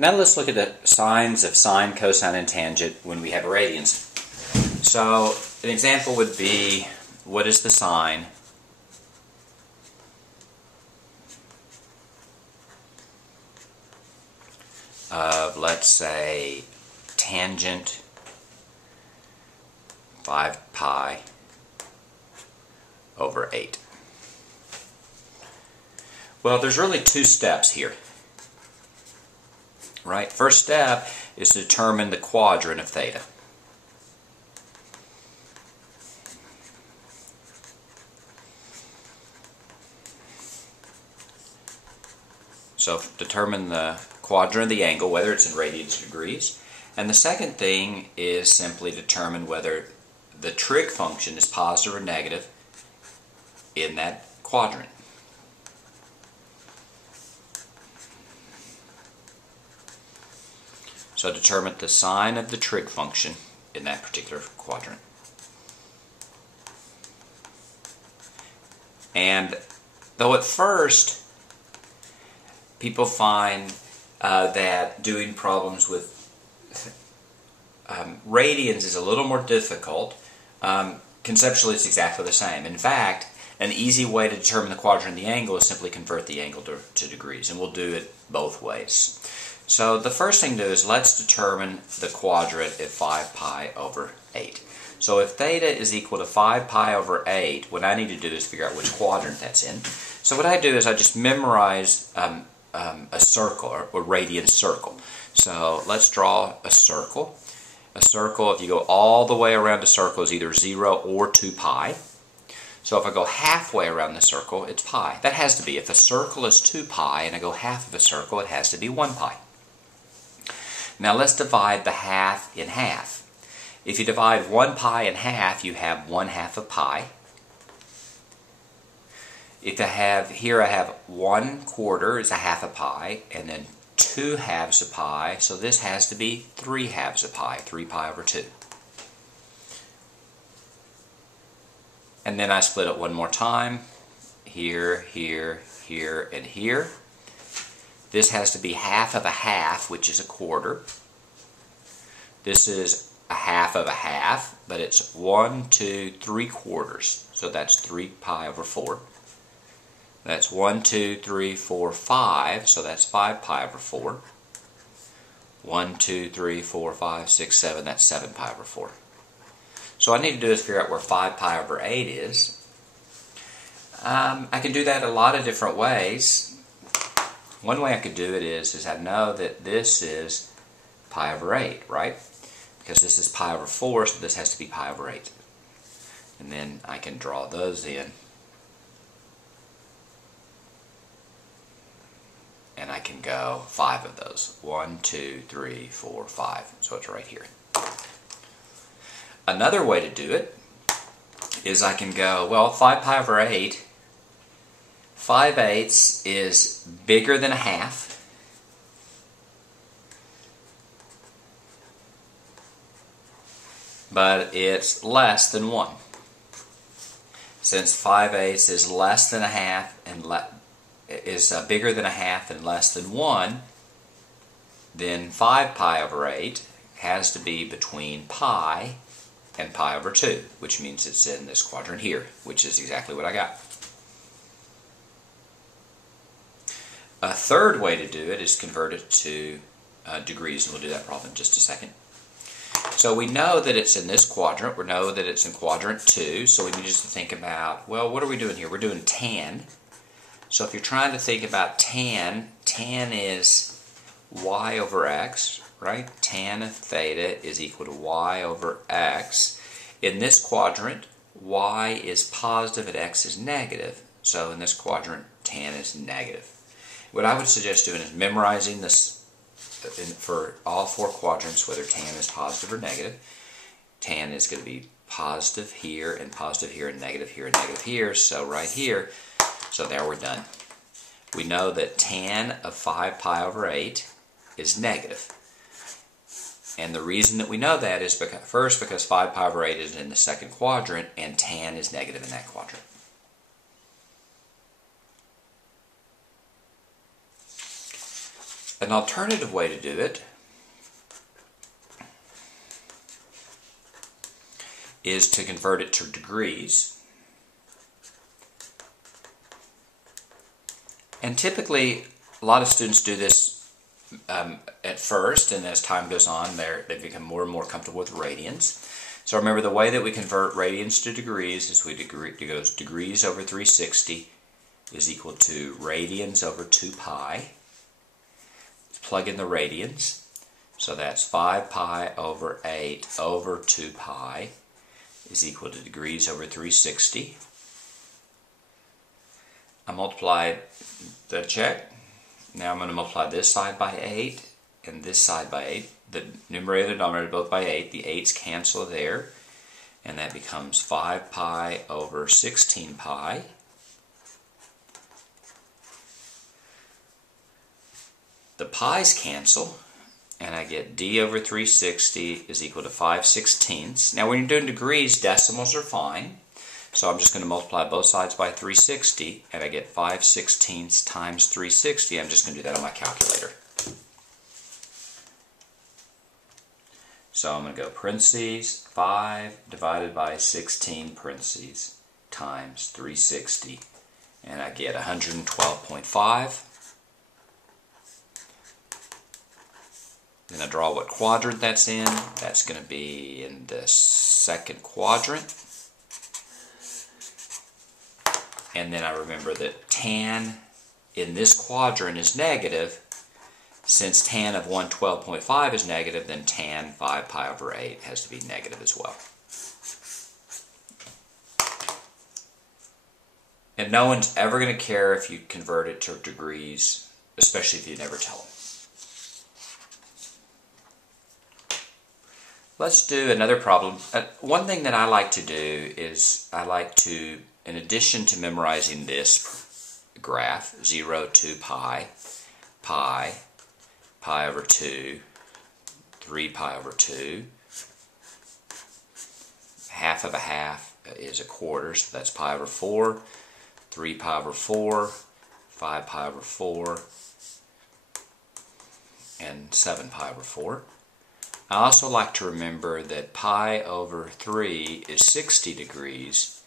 Now let's look at the signs of sine, cosine, and tangent when we have radians. So an example would be, what is the sine of, let's say, tangent 5 pi over 8? Well, there's really two steps here. Right? First step is to determine the quadrant of theta. So determine the quadrant of the angle, whether it's in radians or degrees. And the second thing is simply determine whether the trig function is positive or negative in that quadrant. So determine the sine of the trig function in that particular quadrant. And though at first people find that doing problems with radians is a little more difficult, conceptually it's exactly the same. In fact, an easy way to determine the quadrant of the angle is simply convert the angle to degrees, and we'll do it both ways. So the first thing to do is let's determine the quadrant at 5 pi over 8. So if theta is equal to 5 pi over 8, what I need to do is figure out which quadrant that's in. So what I do is I just memorize a circle, or radian circle. So let's draw a circle. A circle, if you go all the way around a circle, is either 0 or 2 pi. So if I go halfway around the circle, it's pi. That has to be, if a circle is 2 pi and I go half of a circle, it has to be 1 pi. Now let's divide the half in half. If you divide 1 pi in half, you have 1/2 of pi. If I have, here I have 1/4 is a half a pi, and then 2/2 of pi, so this has to be 3/2 of pi, 3 pi over 2. And then I split it one more time, here, here, here, and here. This has to be half of a half, which is 1/4. This is a half of a half, but it's 1, 2, 3/4. So that's 3 pi over 4. That's 1, 2, 3, 4, 5. So that's 5 pi over 4. 1, 2, 3, 4, 5, 6, 7. That's 7 pi over 4. So what I need to do is figure out where 5 pi over 8 is. I can do that a lot of different ways. One way I could do it is I know that this is pi over 8, right? Because this is pi over 4, so this has to be pi over 8. And then I can draw those in. And I can go 5 of those. 1, 2, 3, 4, 5. So it's right here. Another way to do it is I can go, well, 5 pi over 8, 5/8 is bigger than a half. But it's less than 1. Since 5/8 is less than a half and is bigger than a half and less than 1, then 5 pi over 8 has to be between pi and pi over 2, which means it's in this quadrant here, which is exactly what I got. A third way to do it is convert it to degrees, and we'll do that problem in just a second. So we know that it's in this quadrant. We know that it's in quadrant 2, so we need just to think about, well, what are we doing here? We're doing tan. So if you're trying to think about tan, tan is y over x, right? Tan of theta is equal to y over x. In this quadrant, y is positive and x is negative. So in this quadrant, tan is negative. What I would suggest doing is memorizing this for all 4 quadrants, whether tan is positive or negative. Tan is going to be positive here and negative here and negative here. So right here, so there we're done. We know that tan of 5 pi over 8 is negative. And the reason that we know that is because 5 pi over 8 is in the second quadrant and tan is negative in that quadrant. An alternative way to do it is to convert it to degrees. And typically, a lot of students do this at first, and as time goes on, they become more and more comfortable with radians. So remember, the way that we convert radians to degrees is degrees over 360 is equal to radians over 2 pi. Let's plug in the radians. So that's 5 pi over 8 over 2 pi is equal to degrees over 360. I multiplied the check. Now I'm going to multiply this side by 8 and this side by 8. The numerator and the denominator both by 8. The 8's cancel there. And that becomes 5 pi over 16 pi. The pi's cancel. And I get d over 360 is equal to 5/16. Now when you're doing degrees, decimals are fine. So I'm just going to multiply both sides by 360, and I get 5/16 times 360. I'm just going to do that on my calculator. So I'm going to go parentheses, 5 divided by 16 parentheses times 360, and I get 112.5. Then I draw what quadrant that's in. That's going to be in the second quadrant. And then I remember that tan in this quadrant is negative. Since tan of 112.5 is negative, then tan 5 pi over 8 has to be negative as well. And no one's ever going to care if you convert it to degrees, especially if you never tell them. Let's do another problem. One thing that I like to do is I like to, in addition to memorizing this graph, 0, 2 pi, pi, pi over 2, 3 pi over 2, half of a half is a quarter, so that's pi over 4, 3 pi over 4, 5 pi over 4, and 7 pi over 4. I also like to remember that pi over 3 is 60 degrees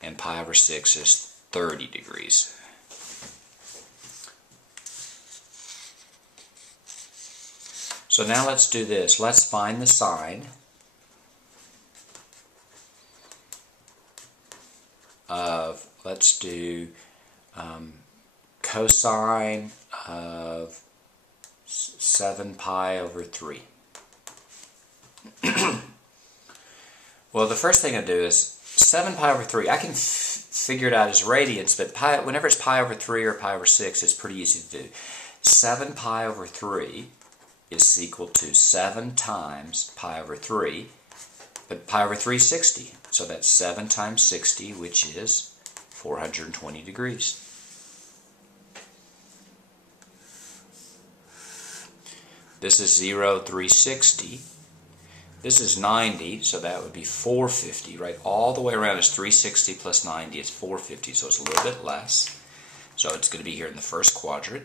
and pi over 6 is 30 degrees. So now let's do this. Let's find the sine of, let's do cosine of 7 pi over 3. Well, the first thing I do is 7 pi over 3. I can figure it out as radians, but whenever it's pi over 3 or pi over 6, it's pretty easy to do. 7 pi over 3 is equal to 7 times pi over 3, but pi over 3 is 60. So that's 7 times 60, which is 420 degrees. This is 0, 360. This is 90, so that would be 450, right? All the way around is 360 plus 90 is 450, so it's a little bit less. So it's going to be here in the first quadrant.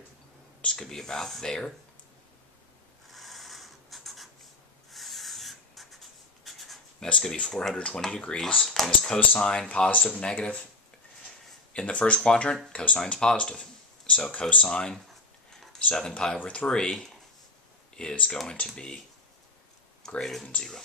It's going to be about there. That's going to be 420 degrees. And is cosine positive, negative? In the first quadrant, cosine's positive. So cosine 7 pi over 3 is going to be greater than 0.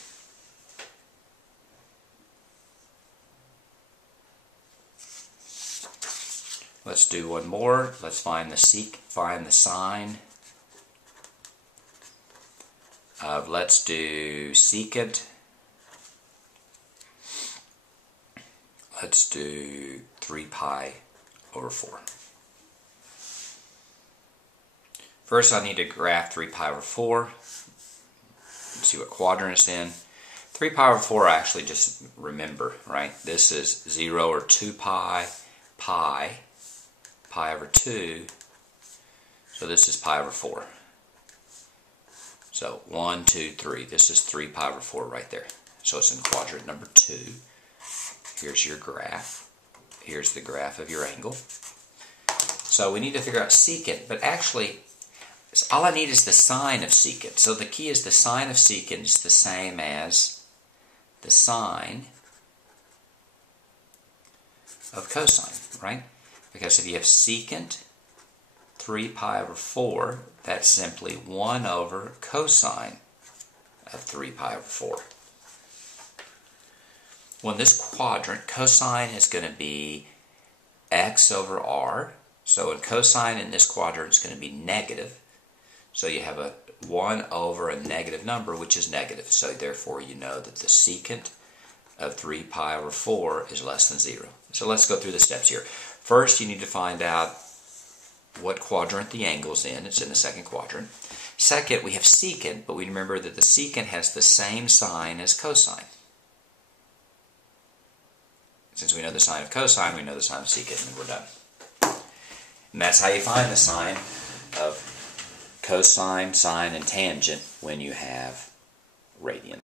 Let's do one more. Let's find the sine of, let's do secant. Let's do 3 pi over 4. First I need to graph 3 pi over 4. See what quadrant it's in. 3 pi over 4 I actually just remember, right? This is 0 or 2 pi, pi over 2. So this is pi over 4. So 1, 2, 3. This is 3 pi over 4 right there. So it's in quadrant number 2. Here's your graph. Here's the graph of your angle. So we need to figure out secant, but actually all I need is the sine of secant. So the key is the sine of secant is the same as the sine of cosine, right? Because if you have secant 3 pi over 4, that's simply 1 over cosine of 3 pi over 4. Well, in this quadrant, cosine is going to be x over r. So in cosine in this quadrant is going to be negative. So you have a 1 over a negative number, which is negative. So therefore you know that the secant of 3 pi over 4 is less than 0. So let's go through the steps here. First, you need to find out what quadrant the angle's in. It's in the second quadrant. Second, we have secant, but we remember that the secant has the same sign as cosine. Since we know the sine of cosine, we know the sine of secant, and we're done. And that's how you find the sine of cosine, sine, and tangent when you have radians.